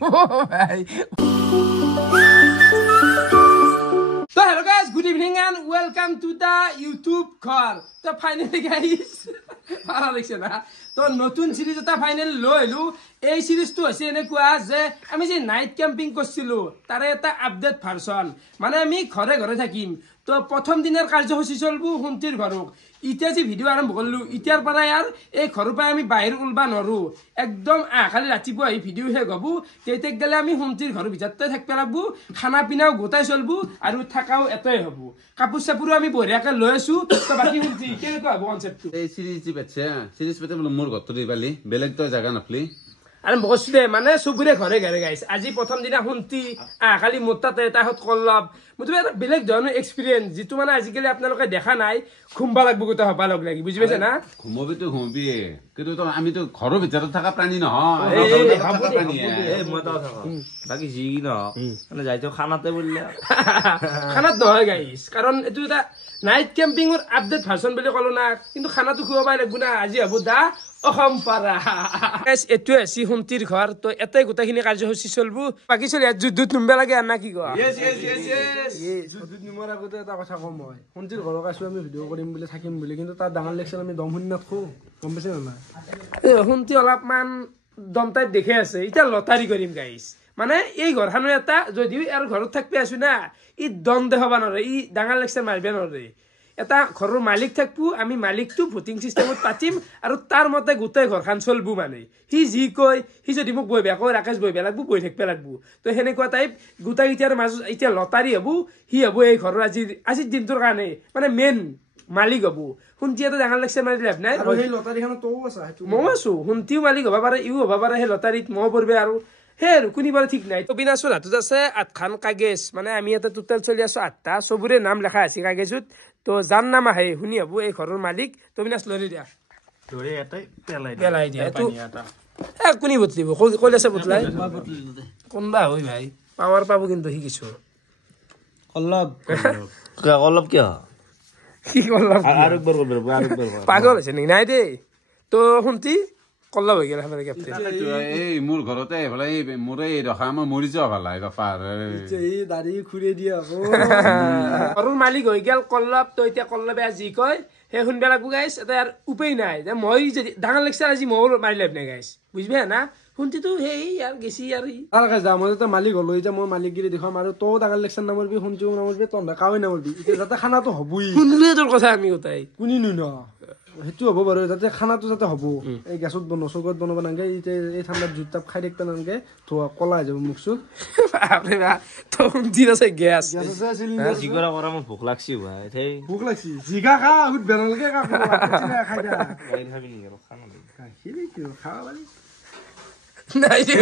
ভাই So hello guys, good evening and welcome to the YouTube call. So finally guys, para lekse na. To notun series eta finally lo elu. Ei series to ase ene koa je ami je night camping korsilu. Tare eta update version. Mane ami ঘরে ঘরে থাকিম. তো প্রথম দিনের কার্যসূচী চলবো হুমতির ঘরক ইতিয়া যে video আরম্ভ করলো ইতিয়ার পৰা আৰ এই ঘৰৰ পৰা আমি বাহিৰ উলবা নৰো একদম খালি ৰাতিপুৱা এই ভিডিও হে গবু তেতেক গলে আমি হুমতিৰ ঘৰৰ ভিতৰতে থাকবা লাগবো খানা পিনাও গোটাই চলবো আৰু থাকাও এটাই হবো কাপোৰ চাপুৰো আমি বঢ়িয়াকে লৈ আছো তো বাকি হুমতি কেনেকুৱা হ'ব কনসেপ্টটো এই সিরিজ পেতে বলে মোর গত দিবালি বেলেগ তো জায়গা নাপলি আরে বসলে মানে সবুরে ঘরে ঘরে গাইছ আজি প্রথম দিনা হুমতি খালি মোটাতে তাহত কল্লাব মুতো এটা বেলেগ ধৰণৰ এক্সপেৰিয়েন্স যেটো মানে আজিকালি আপোনালোকে দেখা নাই খুম্বা লাগব গোটা হবা লগ লাগি বুজি পাইছে না ঘুমবি তো ঘুমবি কিন্তু তো আমি তো ঘৰৰ ভিতৰত থাকা প্ৰাণী নহয় এই মতা থাকা বাকি জি ন মানে যাইতো খানাতে বললা খানাত নহয় গাইছ কাৰণ এটো এটা নাইট ক্যাম্পিংৰ আপডেট ভাৰ্সন বুলি কলো না কিন্তু খানাটো খুৱাবাই লাগব না আজি হবো দা অসম পাৰা গাইছ এটো আছে হুমতিৰ ঘৰ তো এটাই গোটাখিনি কাৰ্যসূচী চলবো বাকি চলি যুদ্ধত numbe লাগে না কি কয় এই যুদ্ধত নিমৰ আগতে এটা কথা কম মই হুমতিৰ ঘৰক আছো আমি ভিডিও কৰিম বুলি থাকিম বুলি কিন্তু তাৰ ডাঙৰ লেকচাৰ আমি দম শুনিনাত খো গম পাইছে না হুমতি অলপমান দম টাইপ দেখে আছে এটা লটাৰী কৰিম গাইছ মানে এই ঘৰখানৰ এটা যদিও আৰু ঘৰত থাকবে আছো না ই দম দেখাবা নৰে ই ডাঙৰ লেকচাৰ মাৰিবে নৰে এটা ঘৰৰ মালিক থাকবো আমি মালিকটো ভোটিং সিস্টেমত পাতিম আৰু তাৰ মতে গোটেই ঘৰখান চলবো মানে হি জি কয় হি যদি মোক বইবা কয় ৰাকেশ বইবা লাগবো বই থাকবে লাগবো তো হেনেকুৱা টাইপ গোটা ইতিয়াৰ মাজ ইতিয়া লটাৰী হবো হি হবো এই ঘৰৰ আজি দিনটোৰ কাৰণে মানে মেন মালিক হবো হুন্তি এটা ডাঙৰ লেকচাৰ মাৰি লাভ নাই আৰু সেই লটাৰীখন তোও আছে মই আছো হুন্তিও মালিক হবা পাৰে ইও হবা পাৰে সেই লটাৰীত মই পৰবে আৰু হে কোনিবাৰ ঠিক নাই তো বিনাছৰ হাতত আছে 8খান কাগজ মানে আমি এটা টোটাল চলি আছো 8টা সবৰে নাম লেখা আছে কাগজত তো জান নাম আহে শুনি হবো এই ঘৰৰ মালিক তো বিনাছ লৰি দিয়া ধরে এটাই পেলাই দিয়া তো কোনি বতলিব কইলে আছে বতলাই কোনবা হই ভাই পাওয়ার পাবো কিন্তু হি কিছু অলপ কি কি করলাম আরেকবার করবে আরেকবার পাগল আছে নাই দে তো হুন্তি কল্লা হৈ গেল আমাৰ ক্যাপ্টেন এই মোৰ ঘৰতে এফালে এই মোৰে ৰখা আমাৰ মৰি যাওয়া ভালাই বাপাৰ এই দাড়ি খুঁড়ে দিয়া ঘৰৰ মালিক হৈ গেল কল্লাব তো এতিয়া কল্লাবে আজি কয় হে শুনবা লাগবো গাইছ এটা আর উপায় নাই যে মই যদি ডাঙৰ লেকচাৰ আজি মই মাৰি লাভ নাই গাইছ বুঝবে না শুনতিতো হেই আর গেছি আর আর কাজ দা মই তো মালিক হলো এটা মই মালিকগিরি দেখাম আৰু তো ডাঙৰ লেকচাৰ নামৰবি শুনতিও নামৰবি তন্দা কাৱে নামৰবি এতিয়া যাতে খানাটো হবই শুনলে তোৰ কথা আমি উতাই কোনি নুন হেতু হ'ব বাৰু যাতে খানাটো যাতে হ'ব এই গেছত বনো চৌকত বনাব নাগে এই ঠাণ্ডাত জুতাপ খাই দেখতে নাগে তো কলা যাব মুখসু বাপরে বা তো হুন্তি আছে গ্যাস জিগৰা কৰা মোৰ ভোক লাগছি ভাই সেই ভোক লাগছি জিগা খা উঠ বেনলকে খা খাই দা গাই খাবি নি আৰু খানা হিলি কি খাওয়া বালি নাই দে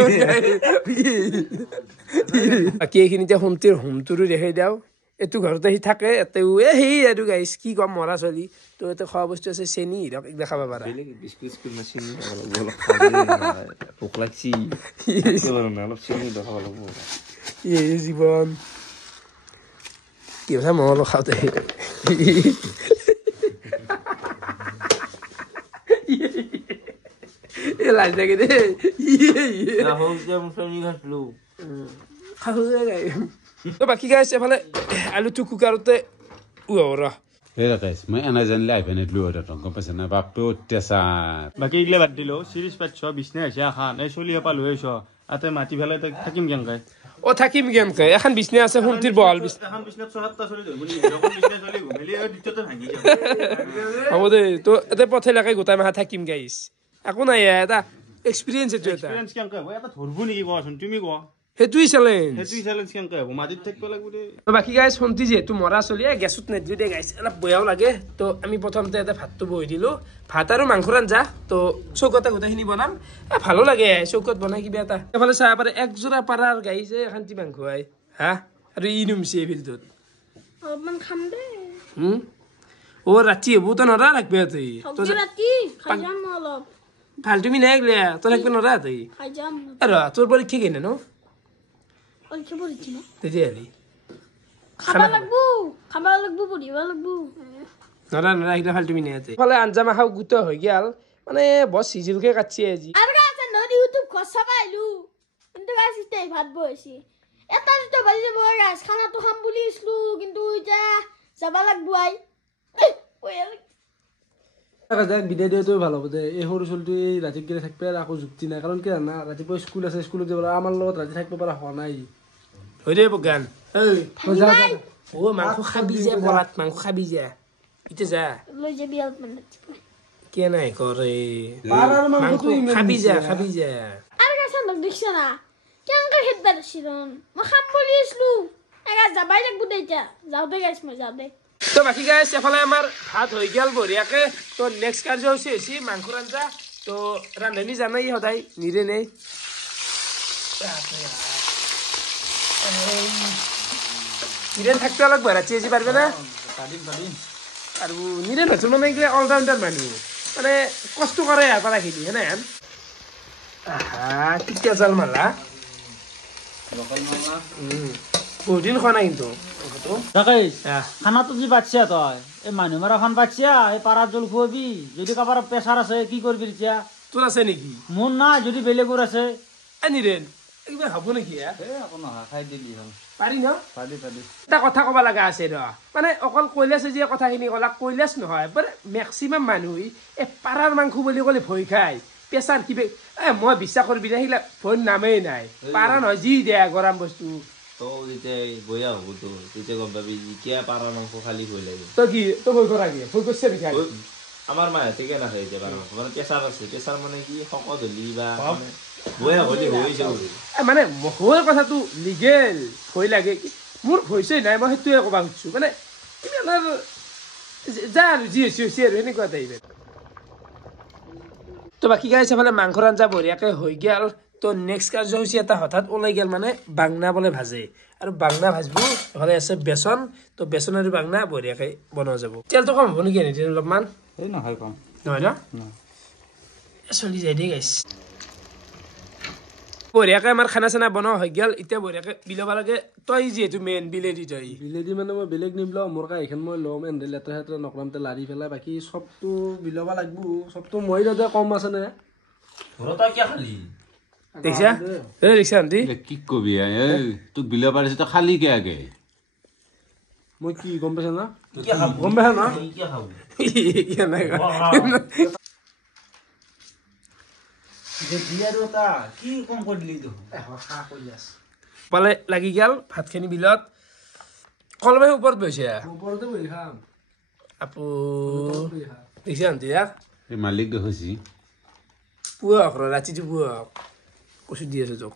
বাকি এইখিনিতে হুমতিৰ হুমটোৰো দেখাই দাও এটো ঘৰতে হি থাকে এতেও হেই আৰু গাইছ কি কম মৰা চলি তো এতে খোৱা বস্তু আছে চেনি হিৰক দেখাব পাৰা বিস্কুট মেচিন অলপ খাবি ভোক লাগছি অলপ চেনি দেখাব লাগব এই জীৱন কি কথা মন খাওঁতে এই লাজ লাগে দে না হোক যে মোৰ ফেমিলি ঘাটলো খাও গাই তো বাকি গাইছ এফালে আলুটো কুকাৰতে উৰা এই রাকেশ মই এনা জানলে আইফেনে লু ওটা তো গম পাইছ না বাপে অত্যাচার বাকি ইগলে বাদ দিলো সিরিজ পাচ্ছ বিছনা আছে খান এই চলি আপা লৈ আইছ আতে মাটি ফেলে থাকিম কেনকে ও থাকিম কেনকে এখন বিছনা আছে হুন্তিৰ বল এখন বিছনা ৭টা চলি ধৰি বলি যখন বিছনা চলি ঘুমেলি দ্বিতীয়তে ভাঙি যাব হ'ব দে তো এতে পথে লাগাই গোটাই মাহা থাকিম গাইছ একো নাই এটা এক্সপিৰিয়েন্স এটো এটা এক্সপেৰিয়েন্স কেনকে হ'ব এটা ধৰবো নেকি কোৱাচোন তুমি কোৱা হেতুই চ্যালেঞ্জ হেতুই চ্যালেঞ্জ কেনকে হ'ব মাটিত থাকিব লাগিব দে বাকি গাইছ হুন্তি যেহেতু মৰা চলি গেছত নেদিলো দে গাইছ অলপ বয়াও লাগে তো আমি প্ৰথমতে এটা ভাতটো বহি দিলো ভাত আৰু মাংসৰ আঞ্জা তো চৌকতে গোটেইখিনি বনাম ভালো লাগে চৌকত বনাই কিবা এটা এফালে চাহ পাৰে একযোৰা পাৰাৰ গাইছে শান্তি মাংস হয় হা আৰু ই নুমছে ফিল্ডত অলপমান খাম দে ও ৰাতি হ'ব তো নৰা ৰাখবে তুই ৰাতি খাই যাম অলপ ভাল তুমি নাই গলে তোৰ ৰাখবে নৰা তুই খাই যাম আৰু তোৰ পৰীক্ষা কেনে ন পৰীক্ষা পঢ়িছি না তেতিয়াহ'লে খাবা লাগবো পঢ়িব লাগবো নৰা নৰা এইগিলা ভাল তুমি নাই ফালে আঞ্জা মাখাও গোটা হৈ গেল মানে বৰ চিজিলকে কাটছি আজি আৰু আছে ন ইউটিউব খচা পাইলু কিন্তু গাছ ইটাই ভাত বহাইছি এটা দুটা বাজি যাব গাছ খানাটো খাম বুলি আছিলো কিন্তু এতিয়া যাবা লাগব আই বিদায় দিয়াটো ভাল হ'ব দে এই সৰু চলিটো এই ৰাতিপুৱা থাকিব আৰু আকৌ যুক্তি নাই কাৰণ কি জানা ৰাতিপুৱা স্কুল আছে স্কুলত যাব আমাৰ লগত ৰাতি থাকিব পৰা হোৱা নাই হৈ দে বগান ও মাংস খাবি যে বৰাত মাংস খাবি যে এতিয়া যা লৈ যাবি অলপমান কে নাই কৰে পাৰাৰ মাংস মাংসটো ইমান খাবি যা নিচিনা। খাবি যা আৰু গাছ লগ দেখছ না কেনেকৈ খেদবা দিছিলন মই খাম বুলি আছিলো এগাছ যাবাই লাগব দে এতিয়া যাওঁ দে গাছ মই যাওঁ দে তো বাকি গাইছ এফালে আমাৰ ভাত হৈ গেল বঢ়িয়াকে তো নেক্সট কাৰ্যসূচী হৈছে মাংসৰ আঞ্জা তো ৰান্ধনি জানাই সদায় নিৰে নেই নিৰে থাকতে অলপ ভৰাচি আজি পাৰবে না আৰু নিৰে নতুন মানে কি অলৰাউণ্ডাৰ মানুহ মানে কষ্ট কৰে পাৰাখিনি হেনে হেন কেতিয়া জাল মালা বহুত দিন খোৱা নাই কিন্তু খানাটো যি পাতিছা তই এই মানুহ মাৰাখন পাতিছা এই পাৰাত জল খুৱাবি যদি কাৰোবাৰ প্ৰেছাৰ আছে কি কৰিবি এতিয়া তোৰ আছে নেকি মোৰ নাই যদি বেলেগৰ আছে নিৰেন কিবা হ'ব নেকি খাই দিলি হ'ল পাৰি ন পাৰি এটা কথা ক'ব লগা আছে ৰ মানে অকল কৈলাশে যে কথাখিনি ক'লা কৈলাশ নহয় মানে মেক্সিমাম মানুহ এই পাৰাৰ মাংস বুলি ক'লে ভয় খায় প্ৰেছাৰ কিবা মই বিশ্বাস কৰিবি না সেইবিলাক ভয় নামেই নাই পাৰা নহয় যি দিয়া গৰম বস্তু তই যেতিয়া বয়া হ'ব তো তেতিয়া গম পাবি কিয় পাৰৰ মাংস খালি ভয় লাগে তই কি তই ভয় কৰা কি ভয় কৰিছে নেকি আমাৰ মাহঁতে কিয় নাখায় এতিয়া পাৰৰ মাংস মানে প্ৰেছাৰ আছে প্ৰেছাৰ মানে কি শকত হ'লি বা বয়া হ'লি হৈছে মানে মোৰ কথাটো লিগেল ভয় লাগে মোৰ ভয়ছেই নাই মই সেইটোৱে ক'ব খুজিছোঁ মানে ইমান আৰু যা আৰু যি হৈছে হৈছে আৰু সেনেকুৱা টাইপ তো বাকী গাইছে ফালে মাংসৰ আঞ্জা বঢ়িয়াকৈ হৈ গ'ল তো নেক্সট কাৰ্যসূচী এটা হঠাৎ ওলাই গ'ল মানে বাংনা বোলে ভাজে আৰু বাংনা ভাজব এফালে আছে বেচন তো বেচন আৰু বাংনা বঢ়িয়াকৈ বনোৱা যাব তেলটো কম হ'ব নেকি এনেই অলপমান এই নহয় কম নহয় ন চলি যায় দেই গাইছ বঢ়িয়াকৈ আমাৰ খানা চানা বনোৱা হৈ গ'ল এতিয়া বঢ়িয়াকৈ বিলাব লাগে তই যিহেতু মেইন বিলেদি তই বিলেদি মানে মই বেলেগ নিমলাও মোৰ কাহিখন মই ল'ম এনে লেতেৰা চেতেৰা নকৰামতে লাৰি পেলাই বাকী চবটো বিলাব লাগব চবটো মই দাদা কম আছে নে ঘৰত কিয় খালি দেখিছা দেখিছা আণ্টি কি কবি তোক বিল পাৰিছে তই খালি কে আগে মই কি গম পাইছা না কিয় খাব গম পাইছা না কিয় খাব কি কম কৰি দিলি তো পালে লাগি গ'ল ভাতখিনি বিলত কলবাই ওপৰত বহিছে ওপৰতে বহি খাম আপু দেখিছা আণ্টি ইয়াক এই মালিক দেখছি পুৱক ৰাতিটো পুৱক কচু দি আছো তোক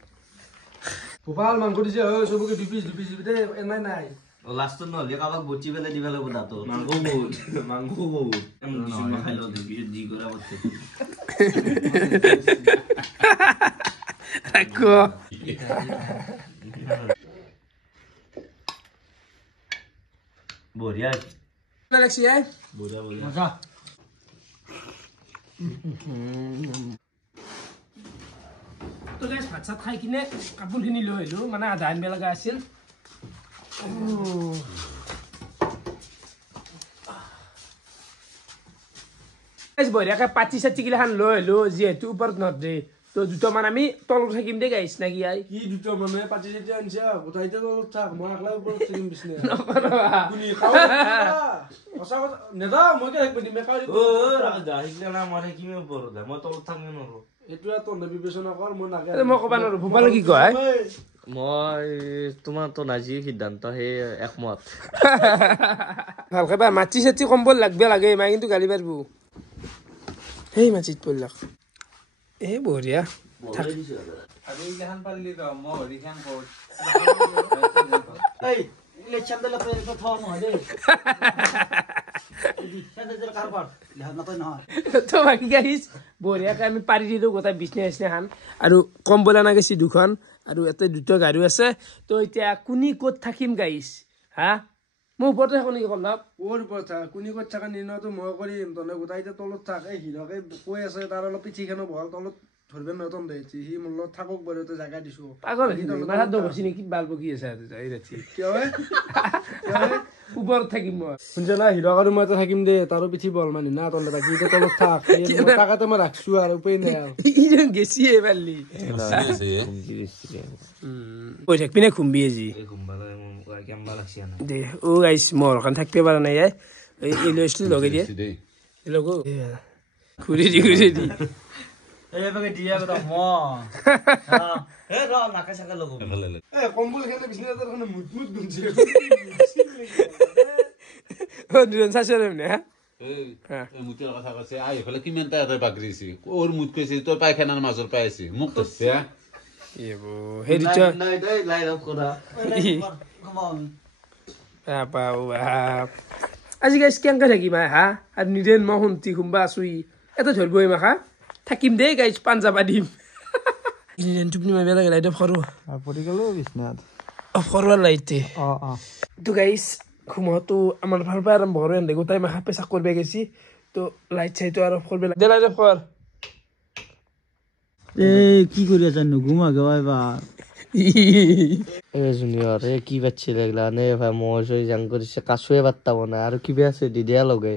গোপাল মাংস দিছে চবকে দুপিচ দুপিচ দিবি এনাই নাই লাষ্টত নহ'লে কাৰোবাক বটি পেলাই দিব লাগিব তাতো মাংস বহুত খাই লওঁ পিছত যি কৰা বঢ়িয়া লাগছি বঢ়িয়া বঢ়িয়া মজা তো গাইছ ভাত চাত খাই কিনে কাপোৰখিনি লৈ আহিলোঁ মানে আধা আনিব লগা আছিল বঢ়িয়াকৈ পাতি চাতি গিলাখান লৈ আহিলোঁ যিহেতু ওপৰত নধৰে তো দুটামান আমি তলত থাকিম দেই গাইছ না কি আই কি দুটা মানে পাতি চাতি আনিছে গোটাইতে তলত থাক মই একলাই ওপৰত থাকিম বিচনে কোনি খাও সঁচা কথা নেদা মই কে থাকিব দিম মেকাৰি মই তলত থাকিব নোৱাৰো এইটোৱে তোৰ বিবেচনা কৰ মই নাগে মই ক'ব নোৱাৰোঁ ভূপালে কি কয় মই তোমাৰ তো নাজি সিদ্ধান্ত সেই একমত ভালকৈ পাই মাটি চাটি কম্বল লাগবে লাগে মায়ে কিন্তু গালি পাৰিব সেই মাটিত পৰিলাক এই বঢ়িয়া তো বাকী গাইছ বঢ়িয়াকৈ আমি পাৰি দিলোঁ গোটেই বিচনা চিচনাখন আৰু কম্বল অনা গৈছে দুখন আৰু ইয়াতে দুটা গাড়ীও আছে তো এতিয়া কোনি ক'ত থাকিম গাইছ হা মই ওপৰতে থাকোঁ নেকি অলপ ওৰ ওপৰত থাক কোনি ক'ত থাকা নিৰ্ণয়টো মই কৰিম তনে গোটাইতে তলত থাক এই হিৰকে কৈ আছে তাৰ অলপ পিঠিখনো বহাল তলত ধৰিব নহয় তন্তে সি মোৰ লগত থাকক বাৰু তই জাগা দিছো পাগল মাথাত দৌৰ হৈছি নেকি বাল বকি আছে এই ৰাতি কিয় ওপৰত থাকিম মই শুনছা না হিৰক আৰু মই থাকিম দে তাৰো পিঠি বল মানে না তহঁতে বাকী এতিয়া তলত থাক তাকাতে মই ৰাখছো আৰু উপায় নাই আৰু ইজন গেছিয়ে পাৰলি কৈ থাকবি নে খুম্বি আজি দে অ গাইছ মোৰ এখন থাকিব পৰা নাই এই লৈছিলো লগাই দিয়ে লগো ঘূৰি দি এইভাগে দিয়া কথা কম্বল খেলে বিছনাটাৰ কাৰণে মুট গুঞ্চে দুজন চাইছে নে মুঠৰ কথা কৈছে এইফালে কিমান এটা বাগৰিছে ওৰ মুঠ কৈছে তই পায়খানাৰ মাজৰ পাই আছে মোক কৈছে আজি গাইছ কেনেকৈ থাকিম হা আৰু নিদেন মই শুনতি কোনোবা আছোই এটা ধৰিবই মাখা থাকিম দেই গাইছ পাঞ্জাবা দিম টোপনি মাৰিব লাগে লাইট অফ কৰোঁ অফ কৰোঁ লাইটে তো গাইছ ঘুমোৱাটো আমাৰ ফালৰ পৰা আৰম্ভ কৰোঁ এনে গোটাই মাখা পেচাক কৰিব গেছি তো লাইট চাইটো আৰু অফ কৰিব লাগে লাইট অফ কৰ এই কি কৰি আছা নুঘুমা গেবাই বা জুনিয়ৰ এই কি পাচ্ছি লাগলা নে ভাই মই জয় জাং কৰিছে কাছুৱে পাত্তাব নাই আৰু কিবা আছে দিদিয়া লগে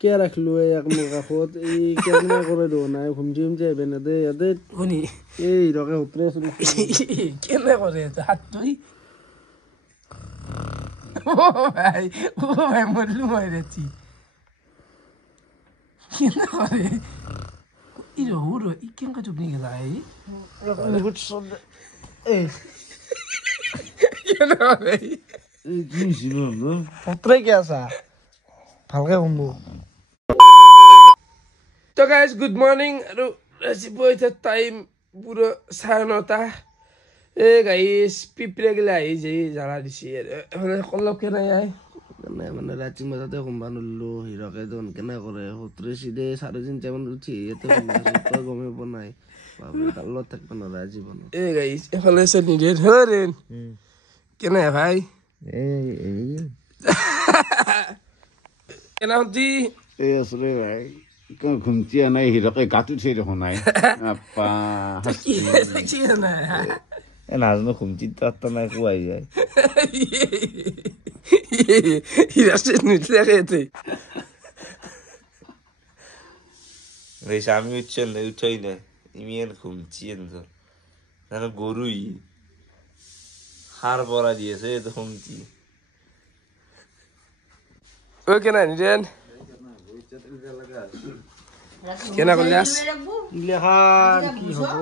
কিয় ৰাখিলো এক মোৰ কাষত এই কেনে কৰে দো নাই ঘুমজি আহিব নেদে ইয়াতে শুনি এই হিৰকে সোতৰে কেনে কৰে হাতটোই ও ভাই মৰলু মাইৰেছি কেনে কৰে ইৰো হুৰো ই কেনকা চুপ নিয়ে গেল এই কেনে কৰে সোতৰে কি আছা ভালকে শুনবো তো গাইজ গুড মৰ্নিং আৰু ৰাতিপুৱা এতিয়া টাইম পুৰো 9:30 এই গাইজ পিপৰে গিলা আহি যাই জ্বালা দিছে মানে অলপকে নাই মানে ৰাতি মাজতে সোমবা নলো হিৰকে দেখোন কেনে কৰে সোতৰে চিধে 3:30 মান উঠি ইয়াতে তই গমে পোৱা নাই লগত থাকিব নোৱাৰা জীৱনত এই গাইজ এফালে আছে নিদিয়ে ধৰেন কেনে ভাই কেনে হতি এই আছিলে ভাই ঘুমটিয়া নাই হিৰকে গাত উঠি দেখোন নাই নাজানো ঘুমটি তাত নাই কোৱাই যায় আমি উঠছেন উঠাই নাই ইমিয়ান ঘুমছি জানো গরুই হার পরা দিয়েছে ঘুমছি ও কেনা নিদেন কেনা কলিয়াস কি হব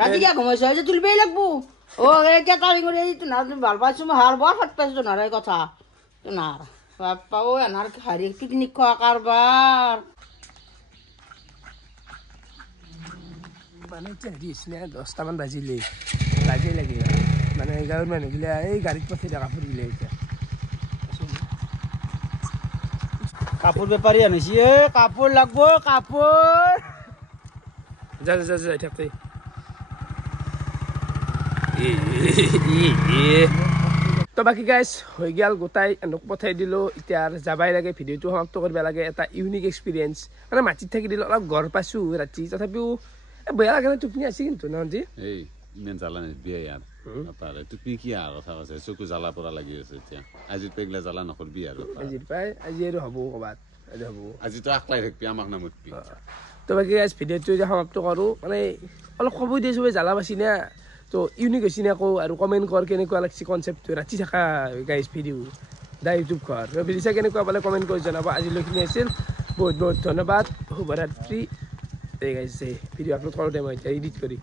ৰাতিকে ঘুমাইছো যে তুলিবই লাগবো ও কেটাৰিং কৰি না ভাল পাইছো মই হাৰ বৰ ফাট পাইছো নাৰ কথা নাৰ বাপ্পা ও এনাৰ হাৰি পিকনিক খোৱা কাৰবাৰ মানে হেৰি 10টামান বাজিলে লাজেই লাগে মানে গাঁৱৰ মানুহগিলা এই গাড়ীত পঠাই দিয়া কাপোৰ গিলা এতিয়া কাপোৰ বেপাৰী আনিছি এ কাপোৰ লাগবো কাপোৰ যা থাকতে তো বাকী গাইজ হৈ গেল গোটাই এনক পঠাই দিলোঁ এতিয়া যাবাই লাগে ভিডিঅ'টো সমাপ্ত কৰিব লাগে এটা ইউনিক এক্সপিৰিয়েঞ্চ মানে মাটিত থাকি দিলোঁ অলপ ঘৰ পাইছোঁ ৰাতি তথাপিও বেয়া লাগে না টোপনি আছে কিন্তু নহয় এই ইমান জ্বালা নিদিবি ইয়াত পাৰে টোপনি কি আৰু কথা কৈছে চকু জ্বালা পৰা লাগি আছে এতিয়া আজিৰ পৰা এইগিলা জ্বালা নকৰবি আৰু আজিৰ পৰাই আজি আৰু হ'ব ক'ৰবাত হ'ব আজিতো আকলাই থাকিবি আমাক নামতবি তো বাকী গাইজ ভিডিঅ'টো এতিয়া সমাপ্ত কৰোঁ মানে অলপ খবৰ দিয়ে চবেই জ্বালা পাইছি না তো ইউনিক হৈছে নে আকৌ আৰু কমেণ্ট কৰ কেনেকুৱা লাগিছে কনচেপ্টটো ৰাতি থকা গাইজ ভিডিঅ' দা ইউটিউব ঘৰ ভিডিঅ' কেনেকুৱা পালে কমেণ্ট কৰি জনাব আজিলৈখিনি আছিল বহুত বহুত ধন্যবাদ শুভৰাত্ৰি এই গাইজ ভিডিঅ' আপলোড কৰোঁতে মই এতিয়া এডিট কৰি